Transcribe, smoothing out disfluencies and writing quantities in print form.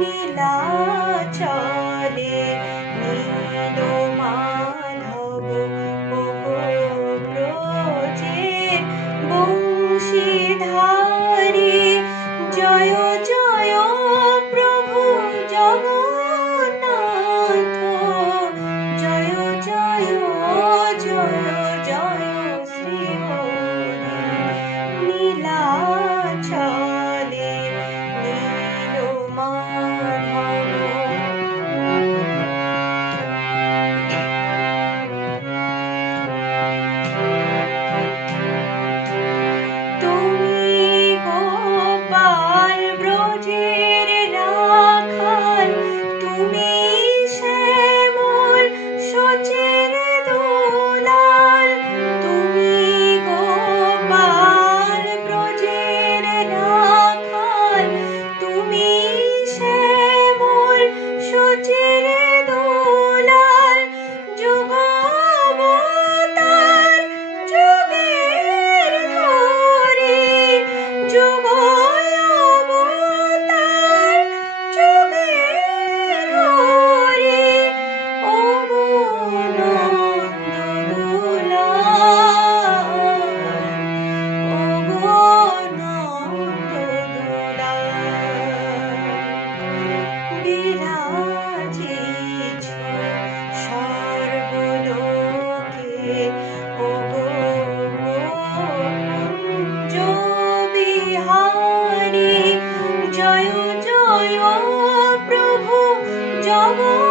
নীলাচলে নীল মাধব ব্রজে বংশীধারী জয় জয় প্রভু জগন্নাথ জয় জয় জয় জয় শ্রী হরি নীলাচলে নীল মাধব। তুমি গোপাল ব্রজের রাখাল, তুমি শ্যামল সচের দুলাল, তুমি গোপাল ব্রজের রাখাল, তুমি শ্যামল সচের দুলাল, যুগাবতার যুগের ধরে, যুগাবতার যুগের ধরে, ওগো নন্দদুলাল, ওগো নন্দদুলাল। বিরাজিছ সর্বলোকে, ওগো কুঞ্জ বিহারী, জয় জয় প্রভু জগন্নাথ।